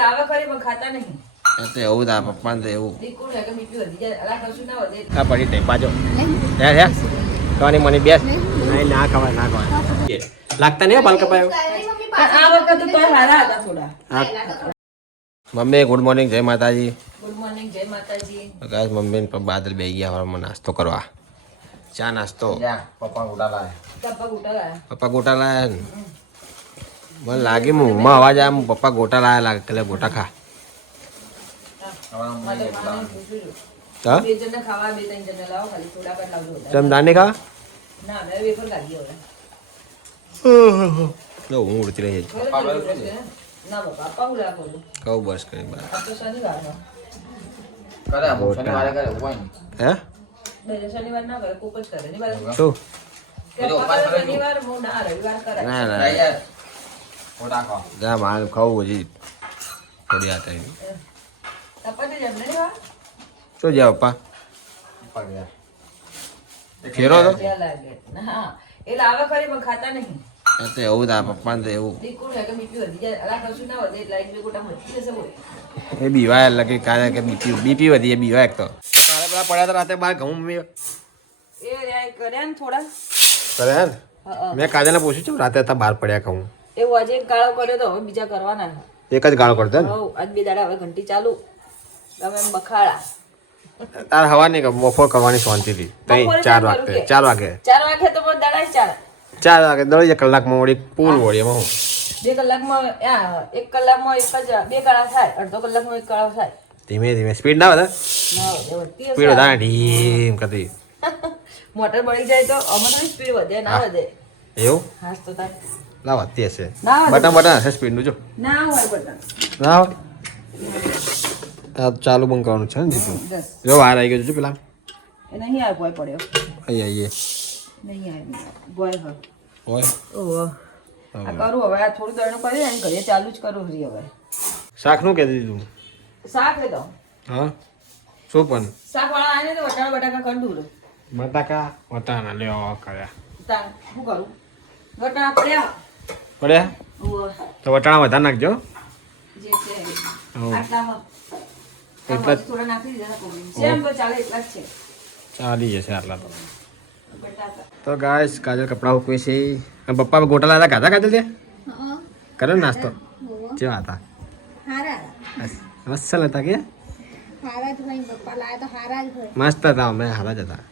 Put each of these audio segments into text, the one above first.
લાવે ખરી પણ ખાતા નહીં. તો એવું તા પપ્પાને તો એવું દીકું ને કે મીઠું વધી જાય અલા કશું ના વધે. આ પડી તઈ પાજો હે કવાની મને બેસ નહીં ના ખવાય ના ખવાય લાગતા નહીં બાલ કપાયો આ વખત તો હારા હતા થોડા. મમ્મી ગુડ મોર્નિંગ જય માતાજી. ગુડ મોર્નિંગ જય માતાજી. ગાઈસ મમ્મી ને બાદલ બે ગયા હવારમાં નાસ્તો કરવા ચા નાસ્તો પપ્પા ગોટા લાયા ને મને લાગે મોંમાં અવાજ આવ્યા પપ્પા ગોટા લાયા લાગે એટલે ગોટા ખા દાની ખા હું ઉડતી રહી કહું બસ કરી હે શનિવાર ના કરે કોક જ કરે શું શનિવાર હું ના રવિવાર કરે ના જા મારે ખાવું હજી થોડી આ થઈ શું જાય પપ્પા ફેરો તો એ લાવે ખરી પણ ખાતા નહીં. તો એવું તા પપ્પાને તો એવું દીકું ને કે મીઠું વધી જાય અલા કશું ના વધે એટલે એક બે ગોટા મચી જશે બોલ. એ બીવાય એટલે કાલે કે બીપી વધી એ બીવાય એક તો મારે પેલા પડ્યા તો રાતે બાર ઘઉં એ કર્યા ને થોડા કરે ને મેં કાજલને પૂછ્યું છે રાતે હતા બહાર પડ્યા ઘઉં એવું આજે એક ગાળો કર્યો તો હવે બીજા કરવાના. એક જ ગાળો કરતો ને આજ બે દાડા હવે ઘંટી ચાલુ તમે એમ બખાડા તાર હવા નહીં બપોર કરવાની શાંતિથી તઈ 4 વાગે 4 વાગે 4 વાગે તો બહુ દાડા 4 વાગે દોડી કલાકમાં વળી પૂર વળી એમાં હું 2 કલાકમાં 1 કલાકમાં એક જ 2 ગાળા થાય અડધો કલાકમાં 1 ગાળો થાય. ધીમે ધીમે સ્પીડ ના વધે સ્પીડ વધારે ઢીમ કરતી મોટર બળી જાય તો અમારે સ્પીડ વધે ના વધે એવું હાસ તો થાય ના વધતી હશે ના બટન હશે સ્પીડનું જો ના હોય બટન ના હોય ચાલુ બંધ કરવાનું છે ને જીતું જો વાર આવી ગયો છે પેલા એ નહીં આવે ભોય પડ્યો અહીં નહીં આવે ભોય હોય ઓહો આ કરું હવે આ થોડું દળનું કરી ને ઘરે ચાલુ જ કરું ફરી હવે શાકનું કહેતી દીધું શાક લઈ દઉં હા શું પણ શાક વાળા આવે ને તો વટાણા બટાકા કરી દઉં બટાકા વટાણા લેવા કર્યા તાર શું કરું વટાણા પડ્યા પડ્યા તો વટાણા વધારે નાખજો જે છે આટલા એટલા થોડા નાખી દીધા સેમ તો ચાલે એટલા જ છે ચાલી જશે આટલા તો બટાકા તો ગાઈસ કાજલ કપડાં ઉકવે છે અને પપ્પા ગોટા લાવ્યા ખાધા કાજલ તે કર્યો ને નાસ્તો કેવા હતા મસ્ત હતા કે મસ્ત હતા અમે હારા જ હતા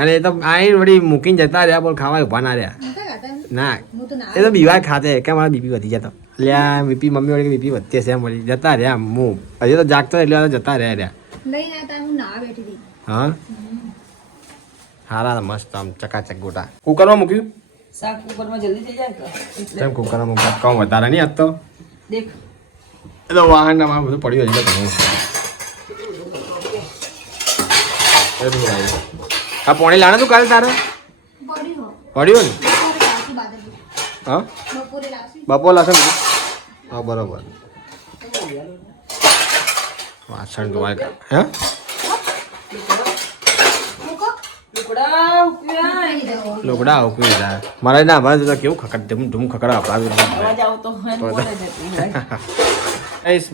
અને એ તો આઈ વળી મૂકીને જતા રહ્યા બોલ ખાવા ઉભા ના રહ્યા ના એ તો બીવા ખાતે કે મારા બીપી વધી જતો લ્યા બીપી મમ્મી વળી બીપી વધતી હશે એમ વળી જતા રહ્યા હું હજી તો જાગતો એટલે જતા રહ્યા હા હારા મસ્ત આમ ચકાચક ગોટા કુકરમાં મૂક્યું શાક કુકરમાં જલ્દી થઈ જાય કેમ કુકરમાં મૂક્યા કમ વધારે નહીં આજ તો દેખ એ તો વાહન માં બધું પડ્યું હજી તો આ પોણી લાણા તું કાલે તારે પડ્યું ને હા બપોર લાગે ને હા બરોબર વાસણ ધોવાય હે લોકડા ઉકળી જાય મારે ના ભાઈ તો કેવું ખકડ ધૂમ ખકડા અપાવી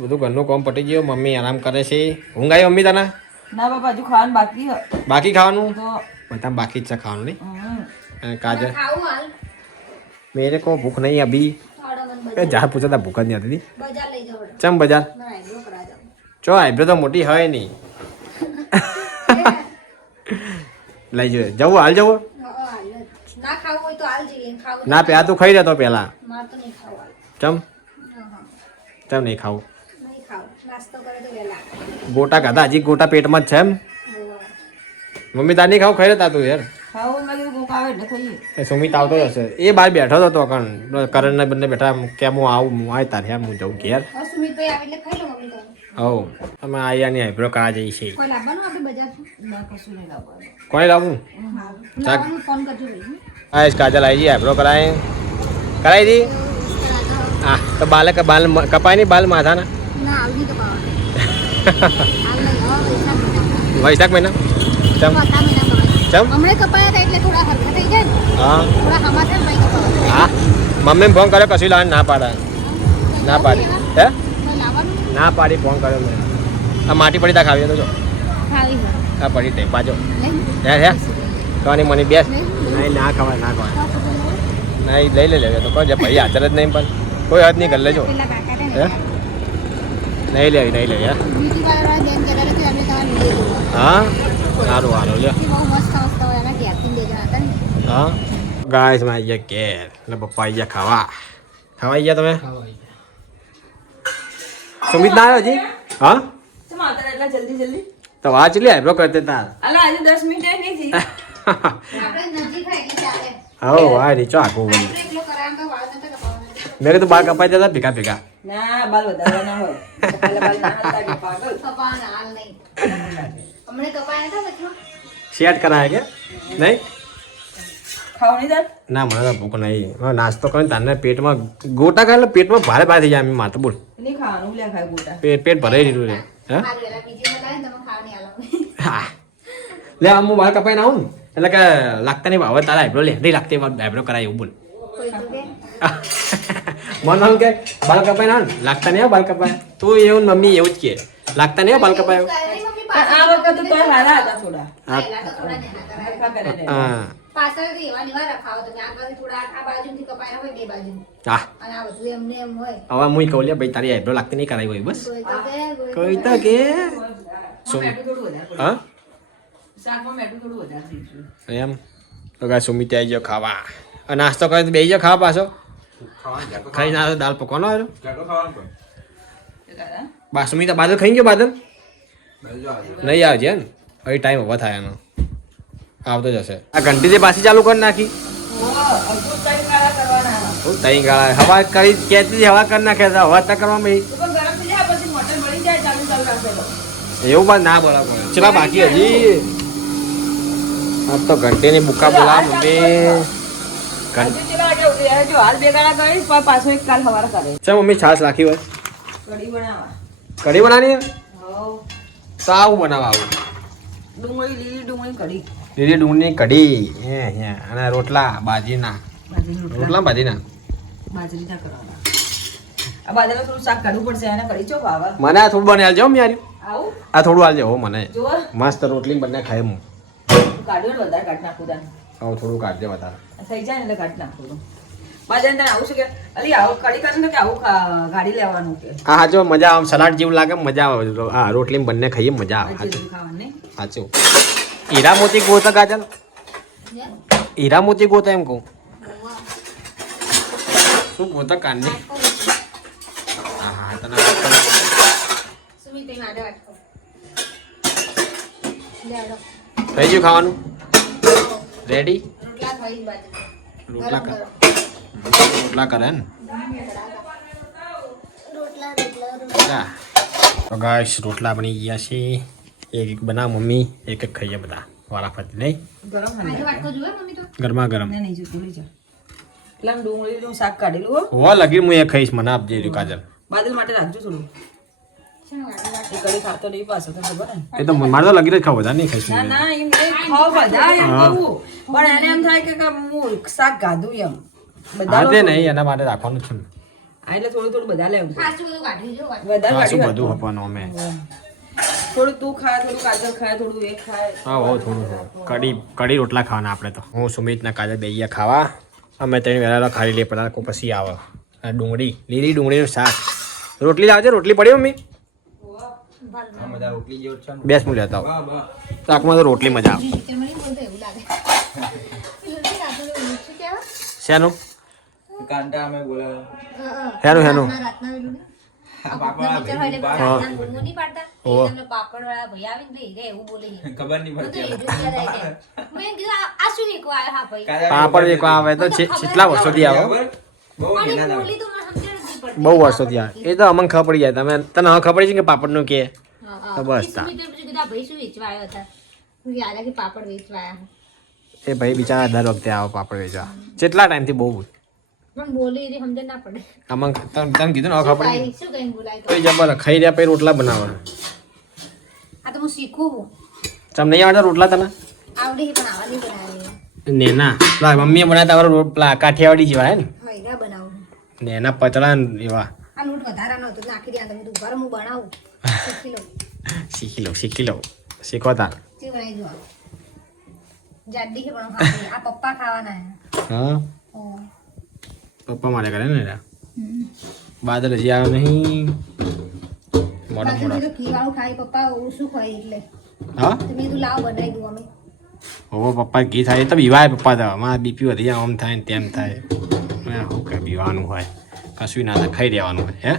બધું ઘરનું કામ પટી ગયું મમ્મી આરામ કરે છે ઊંઘ આવી મમ્મી તને ના બાપા હજુ ખાવાનું બાકી ખાવાનું તો બધા બાકી જ છે ખાવાનું નહીં અને કાજલ મેરે કો ભૂખ નહીં અભી જहाँ पूछा था भूख नहीं आती थी चम बाजार चो आईब्रो तो मोटी है नहीं લઈ જોઈએ જવું હાલ જવું ના પ્યા તું ખાઈ રહ્યો પેલા ચમ ચમ નહીં ખાવું ગોટા ખાધા હજી ગોટા પેટમાં જ છે એમ મમ્મી તાર નહીં ખાવું ખાઈ રહેતા તું યાર સુમિત આવતો હશે એ બહાર બેઠો હતો કરણ ને બંને બેઠા કેમ હું આવું હું આવી તારે હું જઉં ઘેર હવ તમે આયા ની આઈબ્રો કરા જઈ છે કોને લાવું હા કાજલ આવી જઈ આઈબ્રો કરાય કરાવી દી હા તો બાલ કપાય નહીં બાલ માથા ના વૈશાખ મહિના ચમ ચમ હા હા મમ્મી ફોન કર્યો કશું લાવવાનું ના પાડે ના પાડી હે ના પાડી ફોન કર્યો મેં આ માટી પડી તા ખાવી તો જો આ પડી તે પાજો હે કવાની મને બેસ નહીં ના ખવાય ના ખવાય નહીં લઈ લેજો તો કહો ભાઈ હાજર જ નહીં પણ કોઈ હદ નહીં કરી લેજો હે નહીં લેવી નહીં લેવી હા સારું સારું લ્યો હા ગાઈસ માં આવી ગયા ઘેર એટલે પપ્પા આવી ગયા ખાવા ખાવાઈ ગયા તમે સુમિત ના આવ્યો હજી હા ચમ આવતા એટલા જલ્દી તો વાંચ લે આઈબ્રો કરતે તાર અલા આજે 10 મિનિટ નહીં થઈ હો વાહ નીચો આખું બોલી મેરે તો બાલ કપાઈ જતા ભેગા ભેગા ના બાલ વધારવા ના હોય પેલા બાલ ના હતા કે પાગલ શેટ કરાય કે નહીં ખાવ નહીં તાર ના મને તો ભૂખ નહીં નાસ્તો કરીને તારને પેટમાં ગોટા ખાય એટલે પેટમાં ભારે ભારે થઈ જાય એમ માથું બોલ નહીં ખાવાનું લે ખાય ગોટા પેટ ભરાઈ દીધું રે હા લે આમ હું બાલ કપાઈને આવું ને એટલે કે લાગતા નહીં હવે તારા આઈબ્રો લે નહીં લાગતી આઈબ્રો કરાય એવું બોલ મને આમ કે બાલ કપાઈને આવ ને લાગતા નહીં બાલ કપાય તું એવું મમ્મી એવું જ કે લાગતા નહીં બાલ કપાય આ વખત તો હારા હતા થોડા હા હવે હું કહું લે ભાઈ તારી આઈબ્રો લાગતી નહીં કરાવી હોય બસ કઈ તો કે હા શાકમાં મેઠું થોડું વધારે દીધું એમ તો કાંઈ સુમિત આવી ગયો ખાવા નાસ્તો કરે તો બેસી જાઓ ખાવા પાછો ખાઈ ના દાલ પકવાનો આવ્યો બા સુમિતા બાદલ ખાઈ ગયો બાદલ નહીં આવજે ને હવે ટાઈમ હવા થાય એનો આવતો જશે આ ઘંટી જે પાછી ચાલુ કરી નાખી તઈ ગાળા હવા કરી કેતી હવા કરી નાખે હવા ના કરવામાં એવું બાદ ના બોલાવ ચલા બાકી હજી આ તો ઘંટીની બુકા બોલા મમ્મી પાછો એક કાલ સવારે કરે છે મમ્મી છાશ રાખી હોય કઢી બનાવવા કઢી બનાવવાની હવ તો આવું બનાવવા આવું ડુંગળી લીલી ડુંગળી કઢી લીલી ડુંગળીની કઢી હે અને રોટલા બાજીના રોટલા બાજીના બાજરીના કરવાના આ બાજરાનું થોડું શાક કાઢવું પડશે એને કઢી ચો ભાવે મને આ થોડું બને હાલજો યાર આવું આ થોડું હાલજો હો મને જો મસ્ત રોટલી બંને ખાય હું કાઢ્યું ને વધારે કાઢ નાખું તાને આવું થોડું કાઢજે વધારે થઈ જાય ને એટલે કાઢ નાખું બાજરાને તને આવું છે કે અલી આવું કઢી કરે ને કે આવું ગાડી લેવાનું કે હા સાચું મજા આવે સલાડ જેવું લાગે મજા આવે હા રોટલી બંને ખાઈએ મજા આવે સાચું ખાવાનું નહીં સાચું હીરા મોતી ગોતા કાજલ હીરા મોતી ગોતા એમ કહું શું ગોતા કાંડી હા હા તને થઈ ગયું ખાવાનું રેડી રોટલા કરે ને તો ગાઈસ રોટલા બની ગયા છે એક એક બનાવ મમ્મી એક એક ખાઈએ બધા વારાફરતી નહીં ગરમા ગરમ નહીં જોતું લઈ જા એટલે ડુંગળીનું શાક કાઢેલું હો હો લગી હું એ ખાઈશ મને આપજે રહ્યું કાજલ બાદલ માટે રાખજો થોડું એ કઢી ખાતો નહીં પાછો તો ખબર ને એ તો મારે તો લગી જ ખાવ બધા નહીં ખાઈશ ના ના એમ નહીં ખાવ બધા એમ કહું પણ એને એમ થાય કે હું શાક ગાધું એમ હા તે નહીં એના માટે રાખવાનું છે આ એટલે થોડું થોડું બધા લેવું વધારે હા શું કાઢી બધું આપવાનું અમે થોડું તું ખાય થોડું કાજલ ખાય થોડું એક ખાય હા હો થોડું કઢી રોટલા ખાવાના આપણે તો હું સુમિત ના કાજલ બે ગયા ખાવા અમે ત્રણ વેલા ખાઈ લઈએ પણ કોઈ પછી આવે આ ડુંગળી લીલી ડુંગળીનું શાક રોટલી લાવજે રોટલી પડી મમ્મી બેસ હું લેતા આવું શાકમાં તો રોટલી મજા આવે શેનું હેનું હેનું પાપડ વેકવા આવે તો કેટલા વર્ષોથી આવે બહુ વર્ષોથી આવે એ તો અમને ખબર પડી જાય તમે તને હવે ખબર છે કે પાપડનું કે તો બસ એ ભાઈ બિચારા દર વખતે આવો પાપડ વેચવા કેટલા ટાઈમથી બહુ આમાં તમે કીધું ને હવે ખબર પડી જબર ખાઈ રહ્યા પછી રોટલા બનાવવાના તમને નહીં આવડતા રોટલા તને નેના મમ્મીએ બનાવતા પેલા કાઠિયાવાડી જેવા હે ને નેના પતળા એવા આ લોટ વધારાનો હતો નાખી દે તમે તું ગરમ હું બનાવું શીખી લો શીખો તાર જે બનાવી દો જાડી છે પણ ખાવાની. આ પપ્પા ખાવાના હા હે પપ્પા માટે કરે ને બાદલ હજી આવ્યો નહીં મોડા મોડા તો ઘી વાળું ખાઈ પપ્પા ઓછું ખાય એટલે હા તમે તું લાવ બનાવી દઉં અમે હોવો પપ્પા ઘી થાય તો બીવાય પપ્પા તો મારા બીપી વધી જાય આમ થાય ને તેમ થાય શું કે બીવાનું હોય કશું ના થાય ખાઈ દેવાનું હોય હે